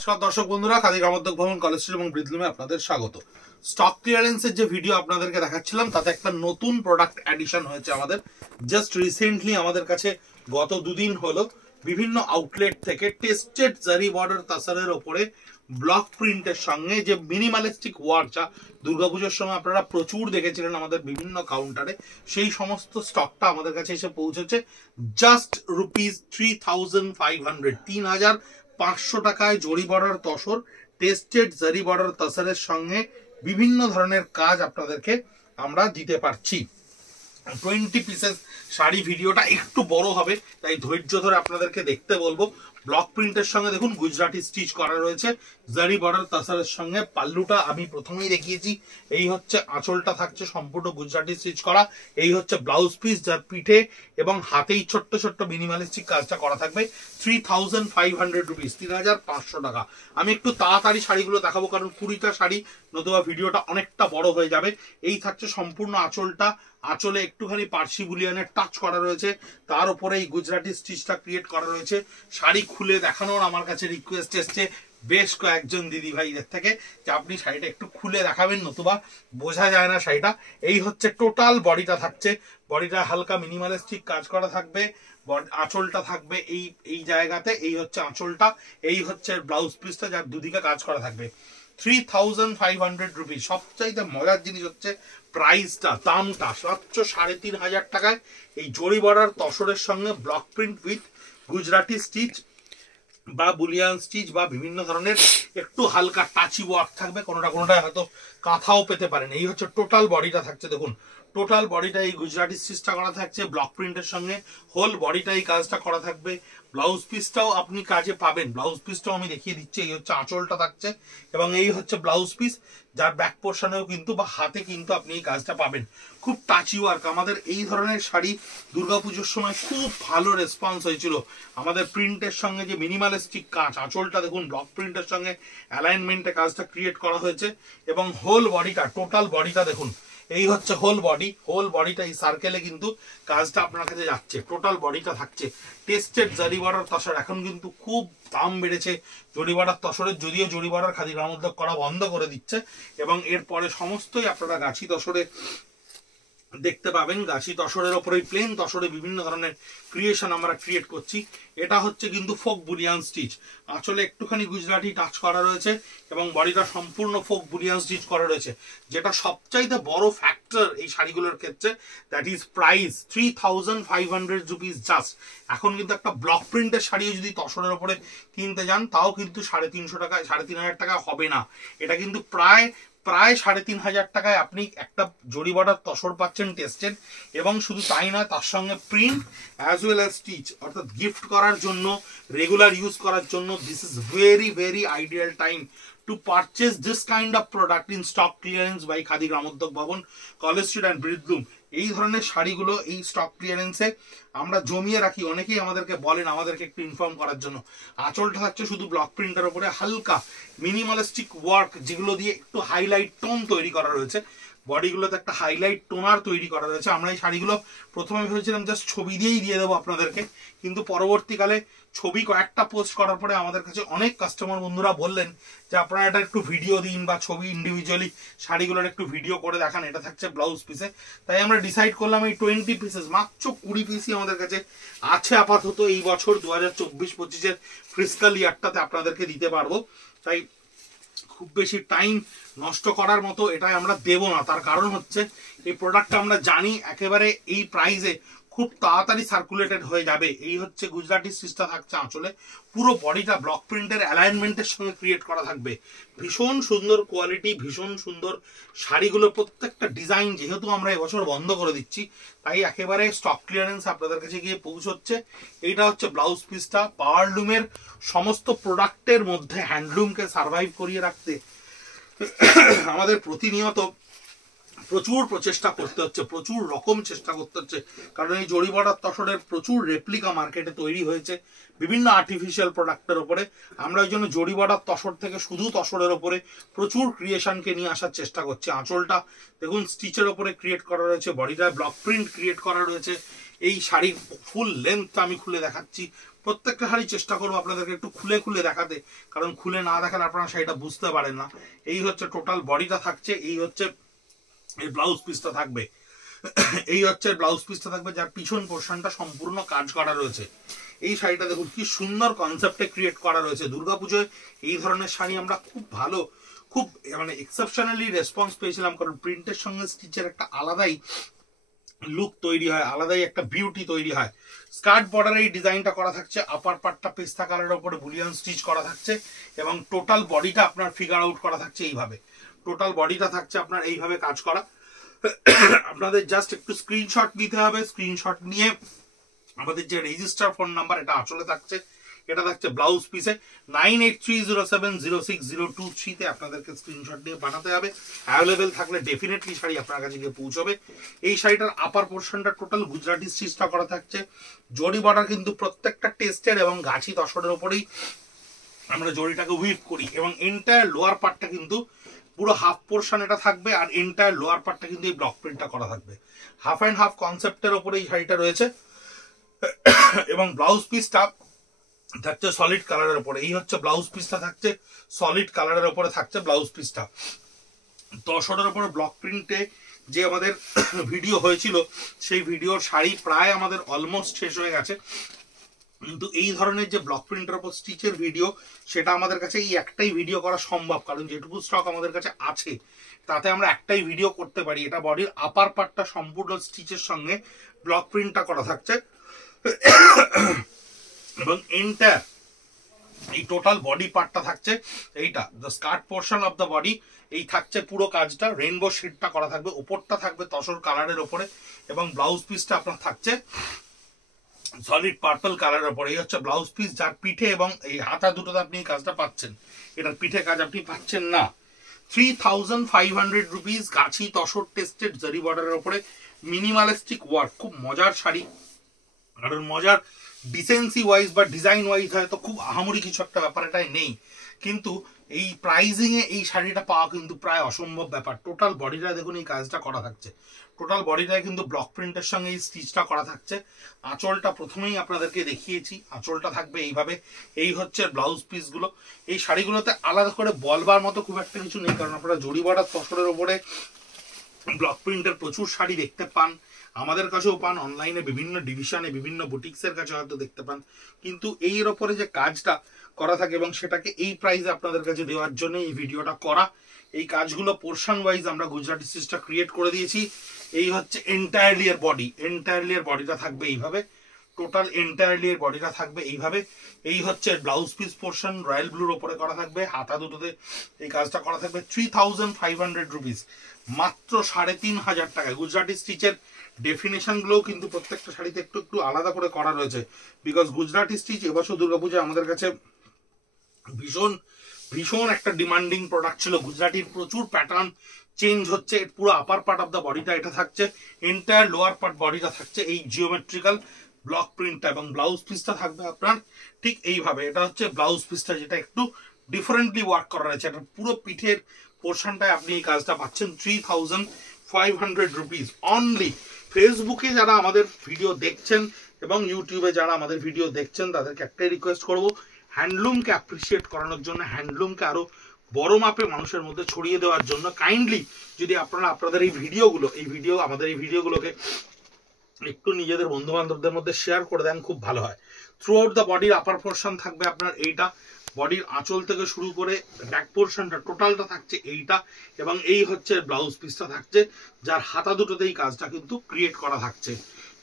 নমস্কার দর্শক বন্ধুরা, খাদি গ্রামোদ্যোগ ভবন, কলেজ স্ট্রিট এবং ব্রিথলুমে আপনাদের স্বাগত। স্টক ক্লিয়ারেন্সের যে ভিডিও আপনাদেরকে দেখাচ্ছিলাম তাতে একটা নতুন প্রোডাক্ট অ্যাডিশন হয়েছে আমাদের। জাস্ট রিসেন্টলি আমাদের কাছে গত দুদিন হলো বিভিন্ন আউটলেট থেকে টেস্টেড জারি বর্ডার তাসারের ওপরে ব্লক প্রিন্টের সঙ্গে যে মিনিমালিস্টিক ওয়ার্ক, যা দুর্গাপুজোর সময় আপনারা প্রচুর দেখেছিলেন আমাদের বিভিন্ন কাউন্টারে, সেই সমস্ত স্টকটা আমাদের কাছে এসে পৌঁছেছে জাস্ট ₹3,500 3,500 টাকায়। জরি border tussar, tested zari border তসরের সঙ্গে বিভিন্ন ধরনের কাজ আপনাদেরকে আমরা দিতে পারছি। 20 পিসেস শাড়ি, ভিডিওটা একটু বড় হবে তাই ধৈর্য ধরে আপনাদেরকে দেখতে বলবো। ব্লক প্রিন্টের সঙ্গে দেখুন গুজরাটি স্টিচ করা রয়েছে জারি বর্ডার তাসারের সঙ্গে। পাল্লুটা আমি প্রথমেই দেখিয়েছি, এই হচ্ছে আঁচলটা থাকছে সম্পূর্ণ গুজরাটি স্টিচ করা। এই হচ্ছে ব্লাউজ পিস, যার পিঠে এবং হাতেই ছোট্ট ছোট্ট মিনিমালিস্টিক কাজটা করা থাকবে। ₹3,500 3,500 টাকা। আমি একটু তাড়াতাড়ি শাড়িগুলো দেখাবো কারণ 20টা শাড়ি, নতুবা ভিডিওটা অনেকটা বড় হয়ে যাবে। এই থাকছে সম্পূর্ণ আঁচলটা, আঁচলে একটুখানি পার্সি বুলিয়ানের টাচ করা রয়েছে, তার উপরে এই গুজরাটি স্টিচটা ক্রিয়েট করা রয়েছে। শাড়ি খুলে দেখানোর আমার কাছে রিকোয়েস্ট এসছে বেশ কয়েকজন দিদি ভাইদের থেকে যে আপনি শাড়িটা একটু খুলে দেখাবেন, নতুবা বোঝা যায় না শাড়িটা। এই হচ্ছে টোটাল বডিটা থাকছে, বডিটা হালকা মিনিমালিস্টিক কাজ করা থাকবে। আঁচলটা থাকবে এই জায়গাতে, এই হচ্ছে আঁচলটা, এই হচ্ছে ব্লাউজ পিসটা যার দুদিকে কাজ করা থাকবে। ₹3,500। সবচাইতে মজার জিনিস হচ্ছে প্রাইসটা, দামটা মাত্র 3,500 টাকায় এই জরি বর্ডার তসরের সঙ্গে block print with Gujarati stitch বা বুলিয়ান স্টিচ বা বিভিন্ন ধরনের একটু হালকা টাচি ওয়ার্ক থাকবে, কোনোটায় হয়তো কাঁথাও পেতে পারেন। এই হচ্ছে টোটাল বডিটা থাকছে, দেখুন টোটাল বডিটা এই গুজরাটি স্টিচটা করা থাকছে ব্লক প্রিন্টের সঙ্গে। হোল বডিটা এই কাজটা করা থাকবে। ব্লাউজ পিসটাও আপনি কাজে পাবেন, ব্লাউজ পিসটাও আমি দেখিয়ে দিচ্ছি। এই হচ্ছে আঁচলটা থাকছে এবং এই হচ্ছে ব্লাউজ পিস, যার ব্যাক পোর্শনেও কিন্তু বা হাতে কিন্তু আপনি এই কাজটা পাবেন। খুব টাচি ওয়ার্ক। আমাদের এই ধরনের শাড়ি দুর্গাপুজোর সময় খুব ভালো রেসপন্স হয়েছিল। আমাদের প্রিন্টের সঙ্গে যে মিনিমালিস্টিক কাজ, আঁচলটা দেখুন ব্লক প্রিন্টের সঙ্গে অ্যালাইনমেন্টে কাজটা ক্রিয়েট করা হয়েছে এবং হোল বডিটা, টোটাল বডিটা দেখুন, এই হচ্ছে হোল বডি। হোল বডিটা এই সার্কেলে কিন্তু কাজটা আপনার কাছে যাচ্ছে। টোটাল বডিটা থাকছে টেস্টেড জারি বর্ডার তসর। এখন কিন্তু খুব দাম বেড়েছে জরি বর্ডার তসরের, যদিও জরি বর্ডার খাদি গ্রামোদ্যোগ করা বন্ধ করে দিচ্ছে এবং এরপরে সমস্তই আপনারা গাছি তসরে দেখতে পাবেন। গাছি তসরের ওপরে, প্লেন তসরে বিভিন্ন ধরনের ক্রিয়েশন আমরা ক্রিয়েট করছি। এটা হচ্ছে কিন্তু ফোক বুলিয়ান স্টিচ, আঁচলে একটুখানি গুজরাটি টাচ করা রয়েছে এবং বডিটা সম্পূর্ণ ফোক বুলিয়ান স্টিচ করা রয়েছে। যেটা সবচাইতে বড় ফ্যাক্টর এই শাড়িগুলোর ক্ষেত্রে, দ্যাট ইজ প্রাইস ₹3,500 জাস্ট। এখন কিন্তু একটা ব্লক প্রিন্টের শাড়িও যদি তসরের ওপরে কিনতে যান তাও কিন্তু 3,500 টাকায়, 3,500 টাকা হবে না। এটা কিন্তু প্রায় 3,500 টাকায় আপনি একটা জরি বর্ডার তসর পাচ্ছেন টেস্টেড, এবং শুধু তাই না, তার সঙ্গে print as well as stitch, অর্থাৎ গিফট করার জন্য, রেগুলার ইউজ করার জন্য this is very ideal time to purchase this kind of product in stock clearance by khadi Gramodyog Bhavan, college street and ব্রিথলুম। এই ধরনের শাড়িগুলো এই স্টক ক্লিয়ারেন্সে আমরা জমিয়ে রাখি। অনেকেই আমাদেরকে বলেন আমাদেরকে একটু ইনফর্ম করার জন্য। আঁচলটা থাকছে শুধু ব্লক প্রিন্টের উপরে হালকা মিনিমালিস্টিক ওয়ার্ক, যেগুলো দিয়ে একটু হাইলাইট টোন তৈরি করা রয়েছে। বডিগুলোতে একটা হাইলাইট টোনার তৈরি করা রয়েছে। আমরা এই শাড়িগুলো প্রথমে ভেবেছিলাম জাস্ট ছবি দিয়েই দিয়ে দেবো আপনাদেরকে, কিন্তু পরবর্তীকালে ছবি কয়েকটা পোস্ট করার পরে আমাদের কাছে অনেক কাস্টমার বন্ধুরা বললেন যে আপনারা এটা একটু ভিডিও দিন বা ছবি ইন্ডিভিজুয়ালি শাড়িগুলোর একটু ভিডিও করে দেখান। এটা থাকছে ব্লাউজ পিসে। তাই আমরা ডিসাইড করলাম এই 20 পিসেস, মাত্র 20 পিসই আমাদের কাছে আছে আপাতত এই বছর 2024-25-এর ফিস্কাল ইয়ারটাতে আপনাদেরকে দিতে পারবো। তাই খুব বেশি টাইম নষ্ট করার মতো এটাই আমরা দেবো না। তার কারণ হচ্ছে এই প্রোডাক্টটা আমরা জানি একেবারে এই প্রাইসে খুব তাড়াতাড়ি সার্কুলেটেড হয়ে যাবে। এই হচ্ছে গুজরাটি স্টিচটা থাকছে আঁচলে, পুরো বডিটা ব্লক প্রিন্টের অ্যালাইনমেন্টের সঙ্গে ক্রিয়েট করা থাকবে। ভীষণ সুন্দর কোয়ালিটি, ভীষণ সুন্দর শাড়িগুলো, প্রত্যেকটা ডিজাইন যেহেতু আমরা এবছর বন্ধ করে দিচ্ছি তাই একেবারে স্টক ক্লিয়ারেন্স আপনাদের কাছে গিয়ে পৌঁছচ্ছে। এইটা হচ্ছে ব্লাউজ পিসটা। পাওয়ারলুমের সমস্ত প্রোডাক্টের মধ্যে হ্যান্ডলুমকে সার্ভাইভ করিয়ে রাখতে আমাদের প্রতিনিয়ত প্রচুর প্রচেষ্টা করতে হচ্ছে, প্রচুর রকম চেষ্টা করতে হচ্ছে, কারণ এই জরি বর্ডার তসরের প্রচুর রেপ্লিকা মার্কেটে তৈরি হয়েছে বিভিন্ন আর্টিফিশিয়াল প্রোডাক্টের ওপরে। আমরা ওই জন্য জরি বর্ডার তসর থেকে শুধু তসরের ওপরে প্রচুর ক্রিয়েশনকে নিয়ে আসার চেষ্টা করছি। আঁচলটা দেখুন স্টিচের ওপরে ক্রিয়েট করা রয়েছে, বডিটায় ব্লক প্রিন্ট ক্রিয়েট করা রয়েছে। এই শাড়ির ফুল লেন্থটা আমি খুলে দেখাচ্ছি, প্রত্যেকটা শাড়ি চেষ্টা করবো আপনাদেরকে একটু খুলে খুলে দেখাতে, কারণ খুলে না দেখালে আপনারা শাড়িটা বুঝতে পারেন না। এই হচ্ছে টোটাল বডিটা থাকছে, এই হচ্ছে এই ব্লাউজ পিসটা থাকবে, এই হচ্ছে ব্লাউজ পিসটা থাকবে, যার পিছন পোর্শনটা সম্পূর্ণ কাজ করা রয়েছে। এই শাড়িটা দেখুন কি সুন্দর কনসেপ্টে ক্রিয়েট করা রয়েছে। দুর্গাপুজোয় এই ধরনের শাড়ি আমরা খুব ভালো, খুব মানে এক্সেপশনালি রেসপন্স পেয়েছিলাম, কারণ প্রিন্টের সঙ্গে স্টিচের একটা আলাদাই লুক তৈরি হয়, আলাদাই একটা বিউটি তৈরি হয়। স্কার্ট বর্ডারে এই ডিজাইনটা করা থাকছে, আপার পার্টটা পেস্তা কালারের উপরে বুলিয়ান স্টিচ করা থাকছে, এবং টোটাল বডিটা আপনার ফিগার আউট করা থাকছে এইভাবে। টোটাল বডিটা থাকছে আপনার এইভাবে কাজ করা। আপনাদের জাস্ট একটু স্ক্রিনশট নিতে হবে, স্ক্রিনশট নিয়ে আমাদের যে রেজিস্টার ফোন নাম্বার এটা আঁচলে থাকছে, এটা থাকছে ব্লাউজ পিসে 9830706023 তে আপনাদেরকে স্ক্রিনশট নিয়ে পাঠাতে হবে। অ্যাভেলেবেল থাকলে ডেফিনেটলি শাড়ি আপনার কাছে গিয়ে পৌঁছবে। এই শাড়িটার আপার পোর্শনটা টোটাল গুজরাটি স্টিচটা করা থাকছে, জরি বর্ডার কিন্তু প্রত্যেকটা টেস্টের এবং গাছি তসরের উপরেই আমরা জরিটাকে উইভ করি, এবং এন্টায়ার লোয়ার পার্টটা কিন্তু পুরো হাফ পোর্শন এটা থাকবে, আর এন্টায়ার লোয়ার পার্টটা কিন্তু এই ব্লক প্রিন্টটা করা থাকবে। হাফ অ্যান্ড হাফ কনসেপ্টের উপরে এই শাড়িটা রয়েছে, এবং ব্লাউজ পিসটা থাকছে সলিড কালারের উপরে। এই হচ্ছে ব্লাউজ পিসটা থাকছে সলিড কালারের উপরে থাকছে ব্লাউজ পিসটা। তসরের উপরে ব্লক প্রিন্টে যে আমাদের ভিডিও হয়েছিল, সেই ভিডিওর শাড়ি প্রায় আমাদের অলমোস্ট শেষ হয়ে গেছে, কিন্তু এই ধরনের যে ব্লক প্রিন্টের উপর স্টিচের ভিডিও, সেটা আমাদের কাছে এই একটাই ভিডিও করা সম্ভব, কারণ যেটুকু স্টক আমাদের কাছে আছে তাতে আমরা একটাই ভিডিও করতে পারি। এটা বডির আপার পার্টটা সম্পূর্ণ স্টিচের সঙ্গে ব্লক প্রিন্টটা করা থাকছে, এবং এন্টায়ার এই টোটাল বডি পার্টটা থাকছে এইটা, the skirt portion of the body, এই থাকছে পুরো কাজটা রেইনবো শেডটা করা থাকবে, উপরটা থাকবে তসর কালারের উপরে, এবং ব্লাউজ পিসটা আপনার থাকছে সলিড পার্পল কালারের উপরে। এই হচ্ছে ব্লাউজ পিস, যার পিঠে এবং এই হাতা দুটোতে আপনি এই কাজটা পাচ্ছেন, এটার পিঠে কাজ আপনি পাচ্ছেন না। 3500 রুপিস, গাছি তসর টেস্টেড জারি বর্ডারের উপরে মিনিমালিস্টিক ওয়ার্ক, খুব মজার শাড়ি। কারণ মজার ডিসেন্সি ওয়াইজ বা ডিজাইন ওয়াইজ হয়তো খুব আহামরি কিছু একটা ব্যাপার এটাই নেই, কিন্তু এই প্রাইজিং এ এই শাড়িটা পাওয়া কিন্তু প্রায় অসম্ভব ব্যাপার। টোটাল বডিটা দেখুন এই কাজটা করা থাকছে, টোটাল বডিটায় কিন্তু ব্লক প্রিন্টের সঙ্গে এই স্টিচটা করা থাকছে। আঁচলটা প্রথমেই আপনাদেরকে দেখিয়েছি, আঁচলটা থাকবে এইভাবে। এই হচ্ছে ব্লাউজ পিসগুলো। এই শাড়িগুলোতে আলাদা করে বলবার মতো খুব একটা কিছু নেই, কারণ আপনারা জরি বর্ডার তসরের উপরে ব্লক প্রিন্টের প্রচুর শাড়ি দেখতে পান, আমাদের কাছেও পান, অনলাইনে বিভিন্ন ডিভিশনে বিভিন্ন বুটিক্সের কাছে হয়তো দেখতে পান, কিন্তু এর ওপরে যে কাজটা করা থাকে এবং সেটাকে এই প্রাইসে আপনাদের কাছে দেওয়ার জন্য এই ভিডিওটা করা। এই কাজগুলো পোর্শন ওয়াইজ আমরা গুজরাটি স্টিচটা ক্রিয়েট করে দিয়েছি। এই হচ্ছে এন্টায়ারলি এর বডি, এন্টায়ারলি এর বডিটা থাকবে এইভাবে, টোটাল এন্টায়ারলি এর বডিটা থাকবে এইভাবে। এই হচ্ছে ব্লাউজ পিস পোর্শন রয়্যাল ব্লুর ওপরে করা থাকবে, হাতা দুটোতে এই কাজটা করা থাকবে। 3500 রুপিস, মাত্র 3500 টাকায়। গুজরাটি স্টিচের ডেফিনেশন গুলোও কিন্তু প্রত্যেকটা শাড়িতে একটু একটু আলাদা করে করা রয়েছে, বিকজ গুজরাটি স্টিচ এবছর দুর্গাপূজায় আমাদের কাছে ভীষণ ভীষণ একটা ডিমান্ডিং প্রোডাক্ট ছিল। গুজরাটির প্রচুর প্যাটার্ন চেঞ্জ হচ্ছে। পুরো আপার পার্ট অফ দ্য বডিটা এটা থাকছে, এন্টায়ার লোয়ার পার্ট বডিটা থাকছে এই জিওমেট্রিক্যাল ব্লক প্রিন্টটা, এবং ব্লাউজ পিসটা থাকবে আপনার ঠিক এইভাবে। এটা হচ্ছে ব্লাউজ পিসটা, যেটা একটু ডিফারেন্টলি ওয়ার্ক করা রয়েছে। এটা পুরো পিঠের পোর্শনটায় আপনি এই কাজটা পাচ্ছেন 3500 রুপিস অনলি। ফেসবুকে যারা আমাদের ভিডিও দেখছেন এবং ইউটিউবে যারা আমাদের ভিডিও দেখছেন, তাদেরকে একটাই রিকোয়েস্ট করব, হ্যান্ডলুমকে অ্যাপ্রিসিয়েট করানোর জন্য, হ্যান্ডলুমকে আরো বড় মাপে মানুষের মধ্যে ছড়িয়ে দেওয়ার জন্য কাইন্ডলি যদি আপনারা আপনাদের এই ভিডিওগুলোকে একটু নিজেদের বন্ধু বান্ধবদের মধ্যে শেয়ার করে দেন, খুব ভালো হয়। থ্রু আউট দ্য বডির আপার পোর্শন থাকবে আপনার এইটা, বডির আঁচল থেকে শুরু করে ব্যাক পোর্শনটা টোটালটা থাকছে এইটা, এবং এই হচ্ছে ব্লাউজ পিসটা থাকছে, যার হাতা দুটোতে এই কাজটা কিন্তু ক্রিয়েট করা থাকছে।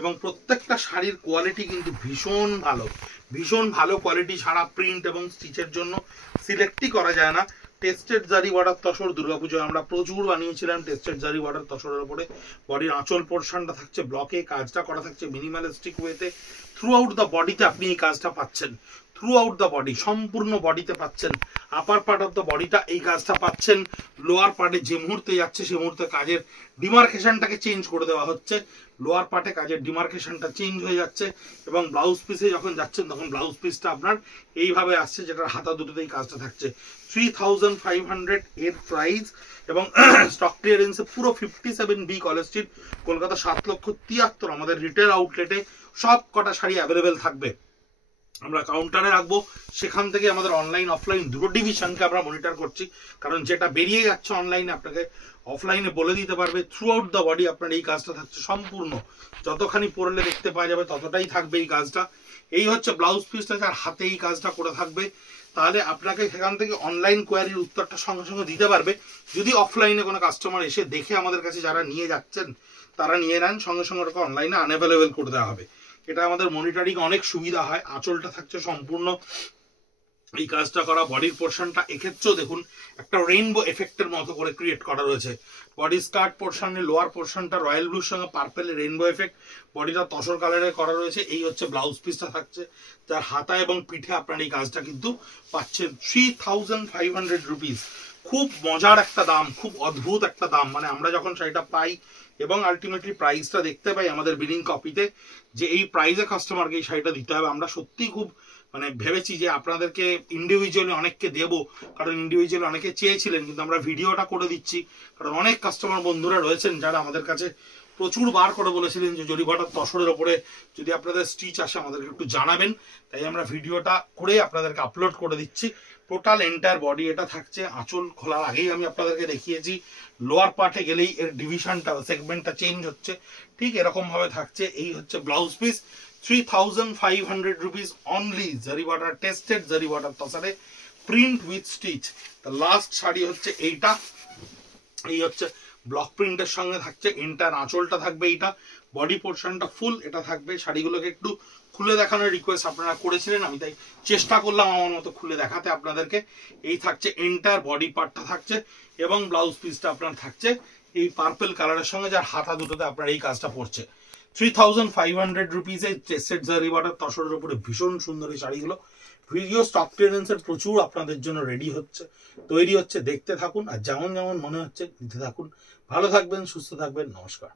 এবং প্রত্যেকটা শাড়ির কোয়ালিটি কিন্তু ভীষণ ভালো কোয়ালিটি ছাড়া প্রিন্ট এবং স্টিচের জন্য সিলেক্টই করা যায় না। টেস্টেড জারি বর্ডার তসর দুর্গাপুজোয় আমরা প্রচুর বানিয়েছিলাম টেস্টেড জারি বর্ডার তসরের উপরে। বডির আঁচল পোর্শনটা থাকছে ব্লকে, কাজটা করা থাকছে মিনিমালিস্টিক ওয়েতে। থ্রু আউট দ্য বডিতে আপনি এই কাজটা পাচ্ছেন, থ্রু আউট দ্য বডি সম্পূর্ণ বডিতে পাচ্ছেন। আপার পার্ট অফ দ্য বডিটা এই কাজটা পাচ্ছেন, লোয়ার পার্টে যে মুহূর্তে যাচ্ছে সে মুহূর্তে কাজের ডিমার্কেশনটাকে চেঞ্জ করে দেওয়া হচ্ছে, লোয়ার পার্টে কাজের ডিমার্কেশনটা চেঞ্জ হয়ে যাচ্ছে, এবং ব্লাউজ পিসে যখন যাচ্ছেন তখন ব্লাউজ পিসটা আপনার এইভাবে আসছে, যেটার হাতা দুটোতেই কাজটা থাকছে। 3500 এর প্রাইস, এবং স্টক ক্লিয়ারেন্সে পুরো 57B কলেজ স্ট্রিট, কলকাতা 7,73,000 আমাদের রিটেল আউটলেটে সব কটা শাড়ি অ্যাভেলেবেল থাকবে। আমরা কাউন্টারে রাখবো, সেখান থেকে আমাদের অনলাইন অফলাইন দুটো ডিভিশনকে আমরা মনিটর করছি, কারণ যেটা বেরিয়ে যাচ্ছে অনলাইনে আপনাকে অফলাইনে বলে দিতে পারবে। থ্রু আউট দ্য বডি আপনার এই কাজটা থাকছে সম্পূর্ণ, যতখানি পরলে দেখতে পাওয়া যাবে ততটাই থাকবে এই কাজটা। এই হচ্ছে ব্লাউজ পিসটা, যার হাতে এই কাজটা করে থাকবে, তাহলে আপনাকে সেখান থেকে অনলাইন কোয়ারির উত্তরটা সঙ্গে সঙ্গে দিতে পারবে। যদি অফলাইনে কোনো কাস্টমার এসে দেখে আমাদের কাছে যারা নিয়ে যাচ্ছেন তারা নিয়ে নেন, সঙ্গে সঙ্গে ওটাকে অনলাইনে আনঅ্যাভেলেবেল করে দেওয়া হবে। এটা আমাদের মনিটরিং অনেক সুবিধা হয়। আঁচলটা থাকছে সম্পূর্ণ এই কাজটা করা, বডির পোর্শনটা এক্ষেত্রেও দেখুন একটা রেইনবো এফেক্টের মতো করে ক্রিয়েট করা রয়েছে। বডি স্কার্ট পোর্শনে লোয়ার পোর্শনটা রয়্যাল ব্লুর সঙ্গে পার্পেল রেইনবো এফেক্ট, বডিটা তসর কালারে করা রয়েছে। এই হচ্ছে ব্লাউজ পিসটা থাকছে, যার হাতা এবং পিঠে আপনার এই কাজটা কিন্তু পাচ্ছেন 3500 রুপিস। খুব মজার একটা দাম, খুব অদ্ভুত একটা দাম। মানে আমরা যখন শাড়িটা পাই এবং আলটিমেটলি প্রাইসটা দেখতে পাই আমাদের বিলিং কপিতে, যে এই প্রাইসে কাস্টমারকে এই শাড়িটা দিতে হবে, আমরা সত্যি খুব মানে ভেবেছি যে আপনাদেরকে ইন্ডিভিজুয়ালি অনেককে দেবো, কারণ ইন্ডিভিজুয়ালি অনেকে চেয়েছিলেন, কিন্তু আমরা ভিডিওটা করে দিচ্ছি কারণ অনেক কাস্টমার বন্ধুরা রয়েছেন যারা আমাদের কাছে প্রচুর বার করে বলেছিলেন যে জরিভাটার তসরের ওপরে যদি আপনাদের স্টিচ আসে আমাদেরকে একটু জানাবেন। তাই আমরা ভিডিওটা করে আপনাদেরকে আপলোড করে দিচ্ছি। টোটাল এন্টায়ার বডি এটা থাকছে। আঁচল খোলার আগেই আমি আপনাদেরকে দেখিয়েছি, লোয়ার পার্টে গেলেই এর ডিভিশনটা সেগমেন্টটা চেঞ্জ হচ্ছে, ঠিক এরকম ভাবে থাকছে। এই হচ্ছে blouse piece, 3500 rupees only, zari border tested, zari border তসারে, print with stitch. Last sari হচ্ছে এইটা, এই হচ্ছে ব্লক প্রিন্টের সঙ্গে থাকছে। এন্টার আঁচলটা থাকবে এইটা, বডি পোর্শনটা ফুল এটা থাকবে। শাড়িগুলোকে একটু খুলে দেখানোর রিকোয়েস্ট আপনারা করেছিলেন, আমি তাই চেষ্টা করলাম আমার মতো খুলে দেখাতে আপনাদেরকে। এই থাকছে এন্টার বডি পার্টটা থাকছে, এবং ব্লাউজ পিসটা আপনার থাকছে এই পার্পল কালারের সঙ্গে, যার হাতা দুটোতে আপনার এই কাজটা পড়ছে। 3500 রুপিসে টেস্টেড জারি বর্ডার তসরের উপরে ভীষণ সুন্দর এই শাড়িগুলো। ভিডিও স্টক ক্লিয়ারেন্সের প্রচুর আপনাদের জন্য রেডি হচ্ছে, তৈরি হচ্ছে, দেখতে থাকুন, আর যেমন যেমন মনে হচ্ছে নিতে থাকুন। ভালো থাকবেন, সুস্থ থাকবেন, নমস্কার।